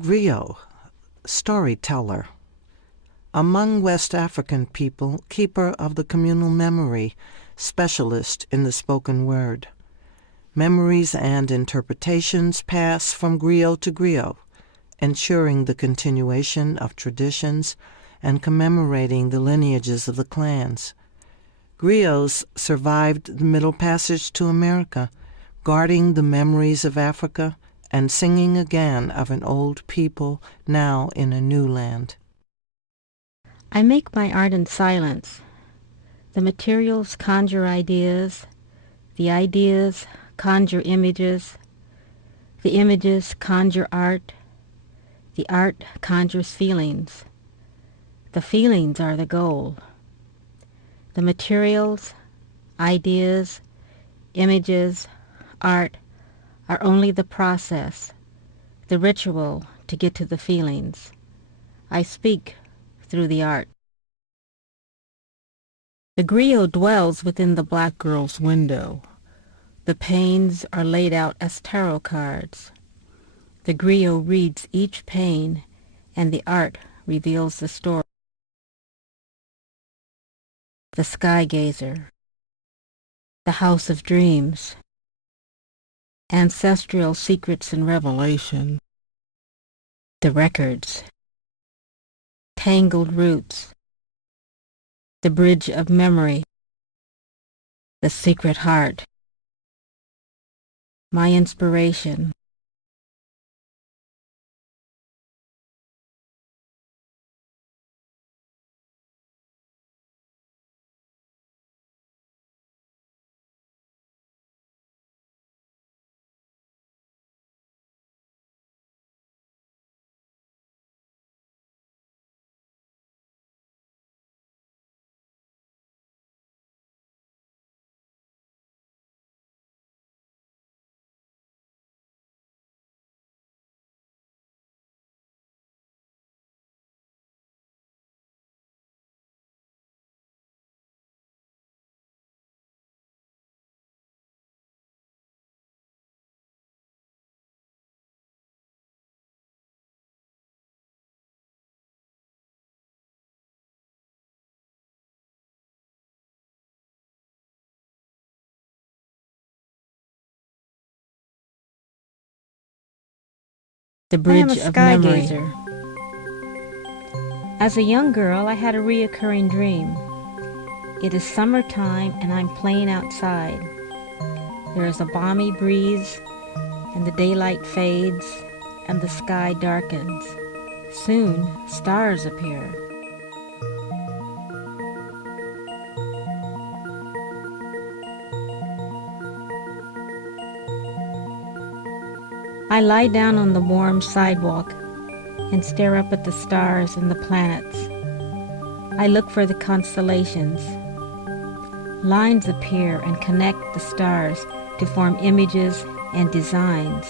Griot, storyteller. Among West African people, keeper of the communal memory, specialist in the spoken word. Memories and interpretations pass from griot to griot, ensuring the continuation of traditions and commemorating the lineages of the clans. Griots survived the Middle Passage to America, guarding the memories of Africa and singing again of an old people now in a new land. I make my art in silence. The materials conjure ideas, the ideas conjure images, the images conjure art, the art conjures feelings. The feelings are the goal. The materials, ideas, images, art are only the process, the ritual to get to the feelings. I speak through the art. The griot dwells within the black girl's window. The panes are laid out as tarot cards. The griot reads each pane, and the art reveals the story. The sky gazer, the house of dreams, ancestral secrets and revelation, the records, tangled roots, the bridge of memory, the secret heart, my inspiration. The bridge of memory. As a young girl, I had a reoccurring dream. It is summertime and I'm playing outside. There is a balmy breeze and the daylight fades and the sky darkens. Soon, stars appear. I lie down on the warm sidewalk and stare up at the stars and the planets. I look for the constellations. Lines appear and connect the stars to form images and designs.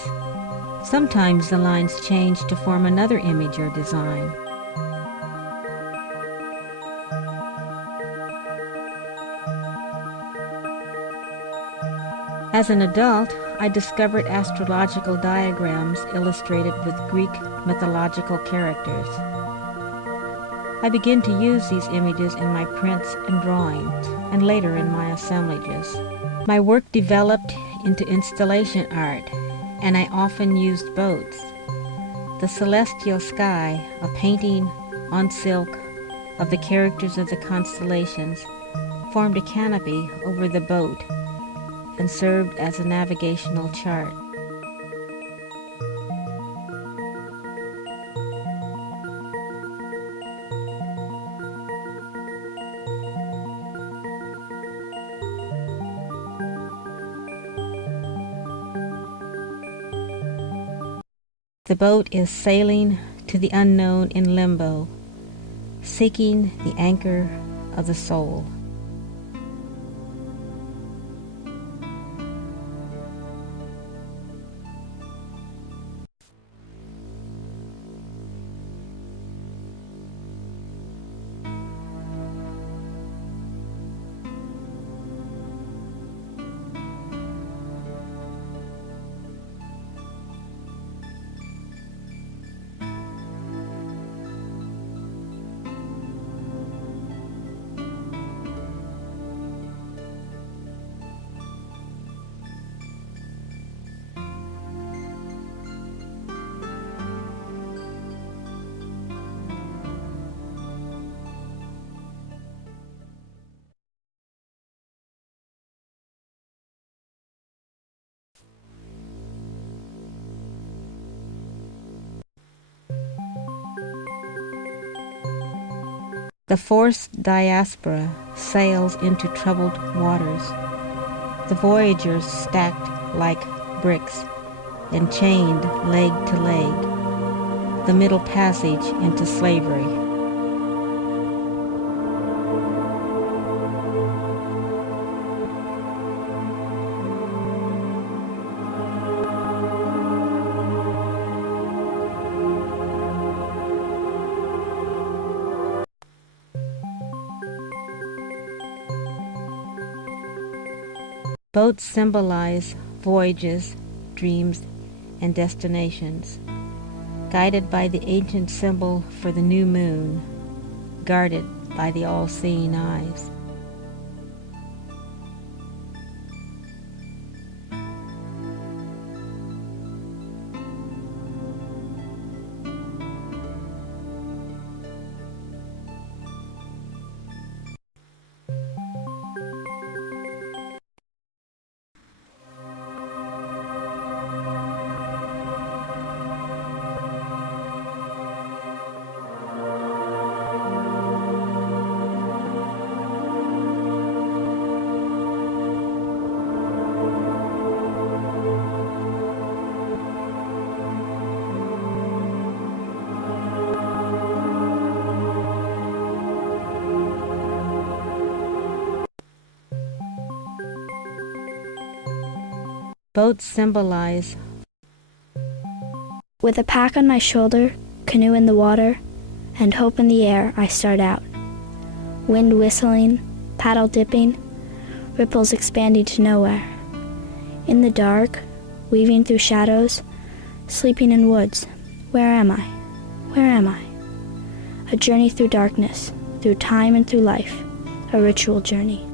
Sometimes the lines change to form another image or design. As an adult, I discovered astrological diagrams illustrated with Greek mythological characters. I began to use these images in my prints and drawings, and later in my assemblages. My work developed into installation art, and I often used boats. The celestial sky, a painting on silk of the characters of the constellations, formed a canopy over the boat and served as a navigational chart. The boat is sailing to the unknown in limbo, seeking the anchor of the soul. The forced diaspora sails into troubled waters. The voyagers stacked like bricks and chained leg to leg. The middle passage into slavery. Boats symbolize voyages, dreams, and destinations, guided by the ancient symbol for the new moon, guarded by the all-seeing eyes. Boats symbolize. With a pack on my shoulder, canoe in the water, and hope in the air, I start out. Wind whistling, paddle dipping, ripples expanding to nowhere. In the dark, weaving through shadows, sleeping in woods. Where am I? Where am I? A journey through darkness, through time and through life, a ritual journey.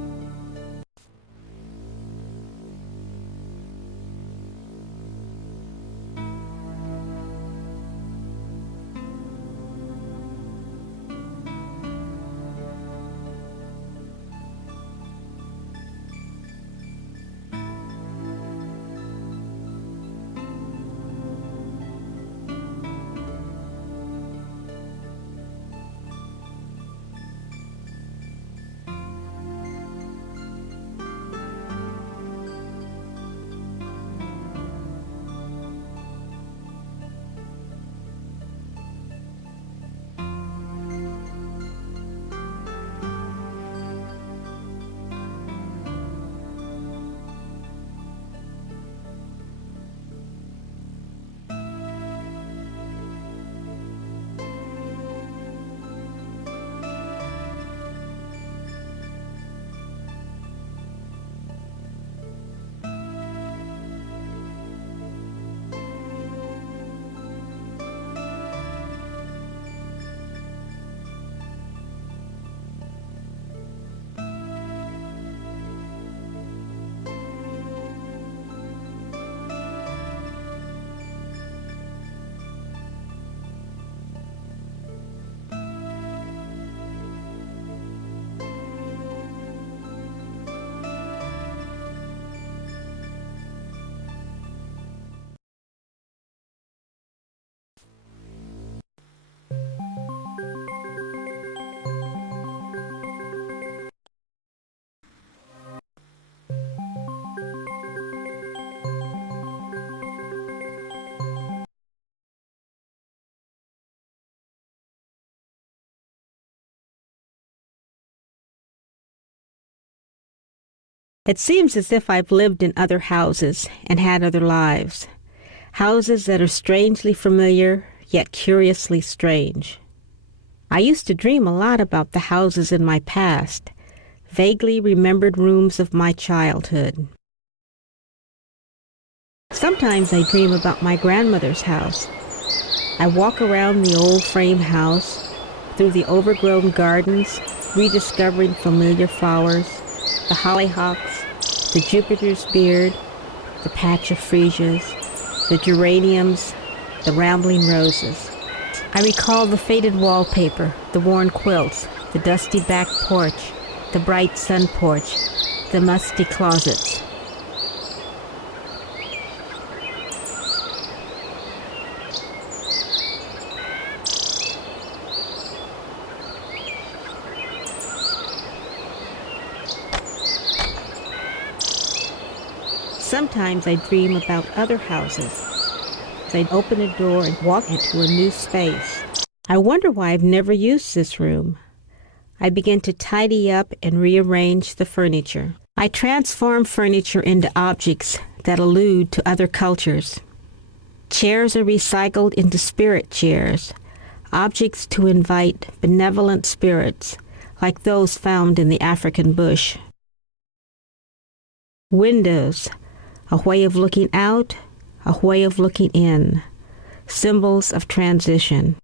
It seems as if I've lived in other houses and had other lives. Houses that are strangely familiar, yet curiously strange. I used to dream a lot about the houses in my past, vaguely remembered rooms of my childhood. Sometimes I dream about my grandmother's house. I walk around the old frame house, through the overgrown gardens, rediscovering familiar flowers, the hollyhocks, the Jupiter's beard, the patch of freesias, the geraniums, the rambling roses. I recall the faded wallpaper, the worn quilts, the dusty back porch, the bright sun porch, the musty closets. Sometimes I dream about other houses. I open a door and walk into a new space. I wonder why I've never used this room. I begin to tidy up and rearrange the furniture. I transform furniture into objects that allude to other cultures. Chairs are recycled into spirit chairs, objects to invite benevolent spirits, like those found in the African bush. Windows, a way of looking out, a way of looking in, symbols of transition.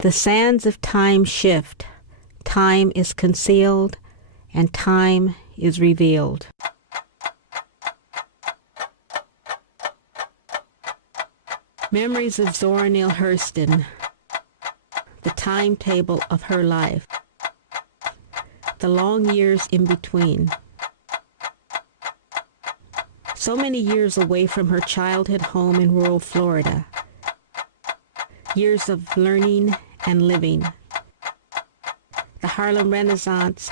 The sands of time shift. Time is concealed, and time is revealed. Memories of Zora Neale Hurston. The timetable of her life. The long years in between. So many years away from her childhood home in rural Florida. Years of learning and living. The Harlem Renaissance,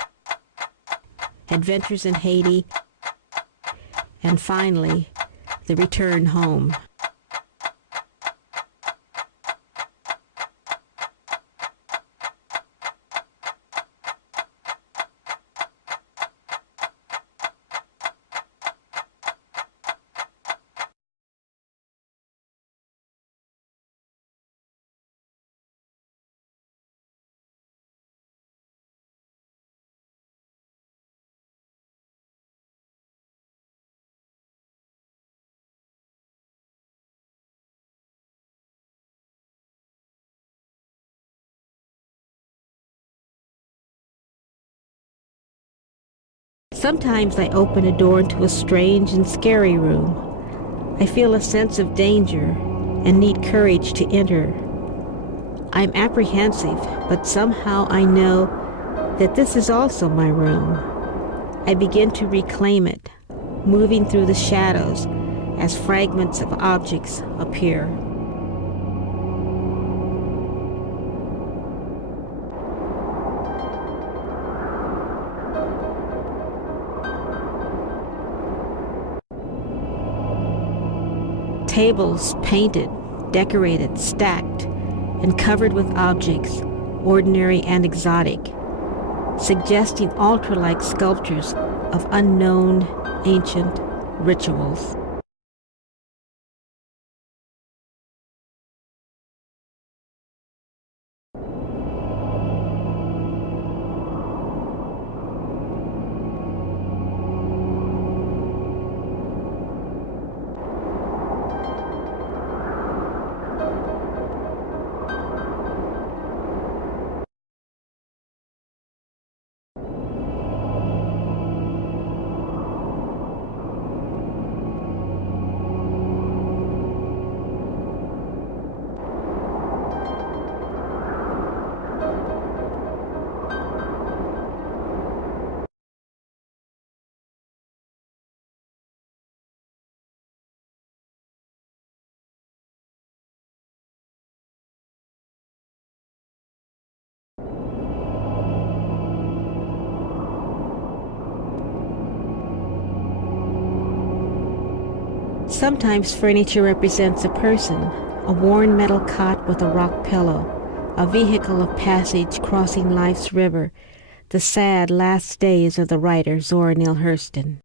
adventures in Haiti, and finally, the return home. Sometimes I open a door into a strange and scary room. I feel a sense of danger and need courage to enter. I'm apprehensive, but somehow I know that this is also my room. I begin to reclaim it, moving through the shadows as fragments of objects appear. Tables painted, decorated, stacked, and covered with objects, ordinary and exotic, suggesting altar-like sculptures of unknown ancient rituals. Sometimes furniture represents a person, a worn metal cot with a rock pillow, a vehicle of passage crossing life's river, the sad last days of the writer Zora Neale Hurston.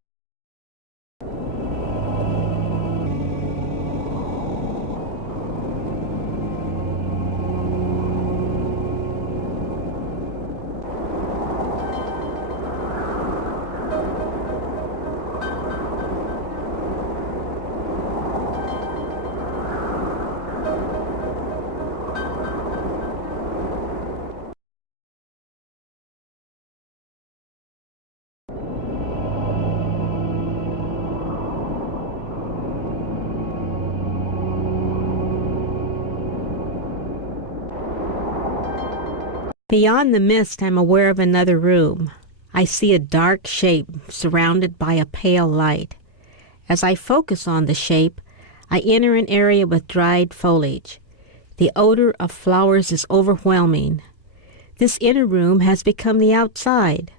Beyond the mist, I'm aware of another room. I see a dark shape surrounded by a pale light. As I focus on the shape, I enter an area with dried foliage. The odor of flowers is overwhelming. This inner room has become the outside.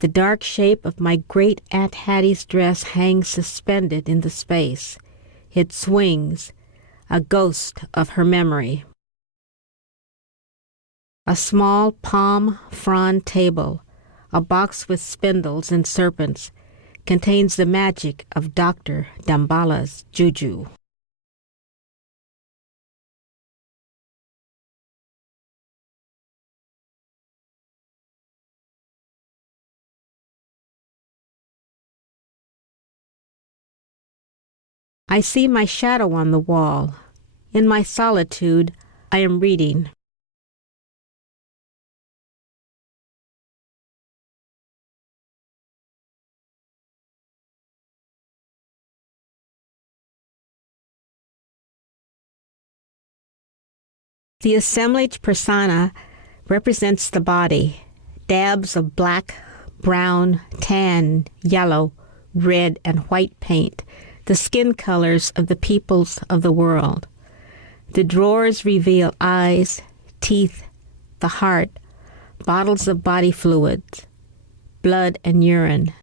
The dark shape of my great Aunt Hattie's dress hangs suspended in the space. It swings, a ghost of her memory. A small palm frond table, a box with spindles and serpents, contains the magic of Dr. Dambala's juju. I see my shadow on the wall. In my solitude, I am reading. The assemblage persona represents the body, dabs of black, brown, tan, yellow, red, and white paint, the skin colors of the peoples of the world. The drawers reveal eyes, teeth, the heart, bottles of body fluids, blood and urine,